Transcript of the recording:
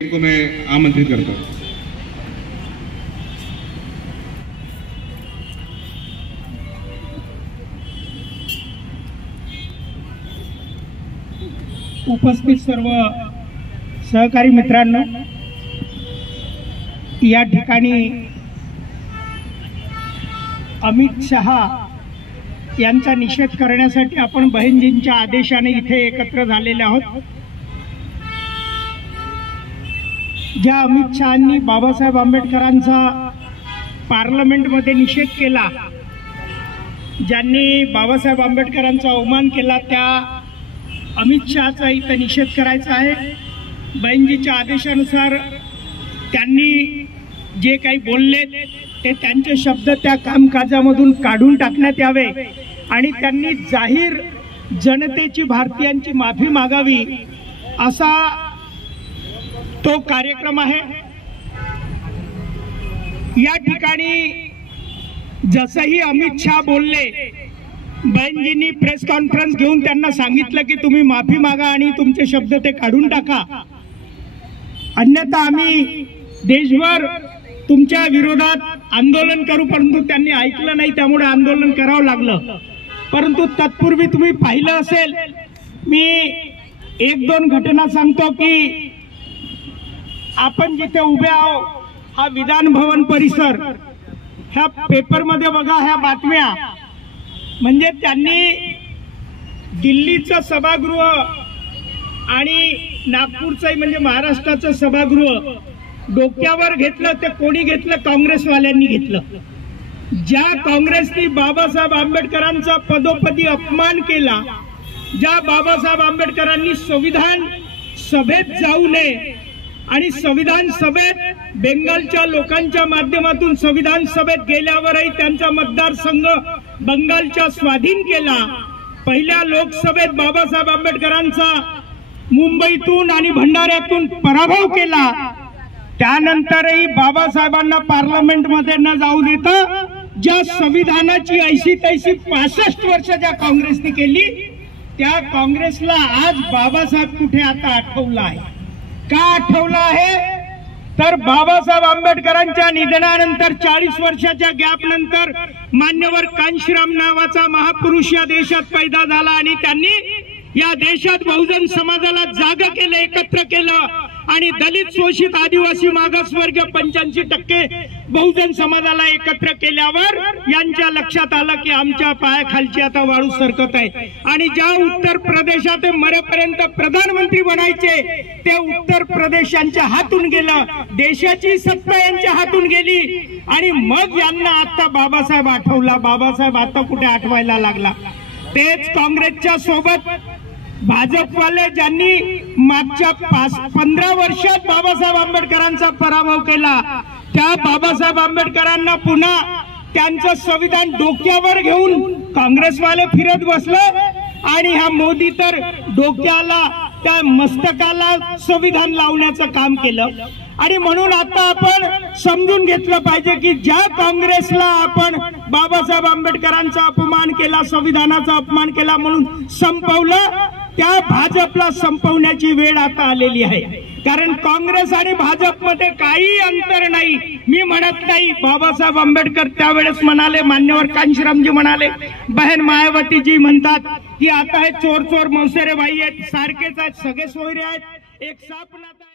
को मैं आमंत्रित करता हूं। उपस्थित सर्व सहकारी मित्रांनो, या ठिकाणी अमित शहा यांचा निषेध करण्यासाठी आपण बहिणजींच्या आदेशाने इथे एकत्र झालेले आहोत। ज्या अमित शहांनी बाबासाहेब आंबेडकरांचा पार्लमेंटमध्ये निषेध केला, ज्यांनी बाबासाहेब आंबेडकरांचा अवमान केला, त्या अमित शहाचा इथं निषेध करायचा आहे। बहिणजीच्या आदेशानुसार त्यांनी जे काही बोलले ते त्यांचे शब्द त्या कामकाजामधून काढून टाकण्यात यावे आणि त्यांनी जाहीर जनतेची, भारतीयांची माफी मागावी, असा तो कार्यक्रम आहे। या ठिकाणी जसंही अमित शहा बोलले, बहिणजींनी प्रेस कॉन्फरन्स घेऊन त्यांना सांगितलं की तुम्ही माफी मागा आणि तुमचे शब्द ते काढून टाका, अन्यथा आम्ही देशभर तुमच्या विरोधात आंदोलन करू। परंतु त्यांनी ऐकलं नाही, त्यामुळे आंदोलन करावं लागलं। परंतु तत्पूर्वी तुम्ही पाहिलं असेल, मी एक दोन घटना सांगतो की आपण जिथे उभे आहोत, हा विधान भवन परिसर, ह्या पेपरमध्ये बघा ह्या बातम्या, म्हणजे त्यांनी दिल्लीचं सभागृह आणि नागपूरचं म्हणजे महाराष्ट्राचं सभागृह डोक्यावर घेतलं। ते कोणी घेतलं? काँग्रेसवाल्यांनी घेतलं। ज्या काँग्रेसनी बाबासाहेब आंबेडकरांचा पदोपदी अपमान केला, ज्या बाबासाहेब आंबेडकरांनी संविधान सभेत जाऊ नये आणि संविधान सभेत बेंगालच्या लोकांच्या माध्यमातून संविधान सभेत गेल्यावरही त्यांचा मतदारसंघ बंगालच्या स्वाधीन केला, पहिल्या लोकसभेत बाबासाहेब आंबेडकरांचा मुंबईतून आणि भंडाऱ्यातून पराभव केला, त्यानंतरही बाबासाहेबांना पार्लमेंटमध्ये न जाऊ देता ज्या संविधानाची ऐशी तैशी 65 वर्ष ज्या काँग्रेसने केली, त्या काँग्रेसला आज बाबासाहेब कुठे आता आठवला आहे? का आठवला आहे? तर बाबासाहेब आंबेडकरांच्या निधनानंतर 40 वर्षाच्या गॅप नंतर मान्यवर कांशीराम नावाचा महापुरुष या देशात पैदा झाला आणि त्यांनी या देशात बहुजन समाजाला जाग केलं, एकत्र केलं आणि दलित, शोषित, आदिवासी, मागासवर्गीय 85% बहुजन समाजाला एकत्र केल्यावर यांच्या लक्षात आलं की आमच्या पायाखालची आता वाळू सरकत आहे आणि ज्या उत्तर प्रदेशात मरेपर्यंत प्रधानमंत्री बनायचे ते उत्तर प्रदेश यांच्या हातून गेलं, देशाची सत्ता यांच्या हातून गेली आणि मग यांना आता बाबासाहेब आठवला। बाबासाहेब आता कुठे आठवायला लागला? तेच काँग्रेसच्या सोबत भाजपवाले ज्यांनी मागच्या 15 वर्षात बाबासाहेब आंबेडकरांचा पराभव केला, त्या बाबासाहेब आंबेडकरांना पुन्हा त्यांचं संविधान डोक्यावर घेऊन काँग्रेसवाले फिरत बसले आणि हा मोदी तर डोक्याला, त्या मस्तकाला संविधान लावण्याचं काम केलं। आणि म्हणून आता आपण समजून घेतलं पाहिजे की ज्या काँग्रेसला आपण बाबासाहेब आंबेडकरांचा अपमान केला, संविधानाचा अपमान केला म्हणून संपवलं, त्या भाजपला संपवण्याची वेळ आता आलेली आहे। कारण काँग्रेस आणि भाजपमध्ये काही अंतर नाही। मी म्हणत नाही, बाबासाहेब आंबेडकर त्यावेळेस म्हणाले, मान्यवर कांशीरामजी म्हणाले, बहन मायावतीजी म्हणतात की आता हे चोर चोर मौसेरे भाई आहेत, सारखेच आहेत, सगळे सोयरे आहेत, एक साप नाता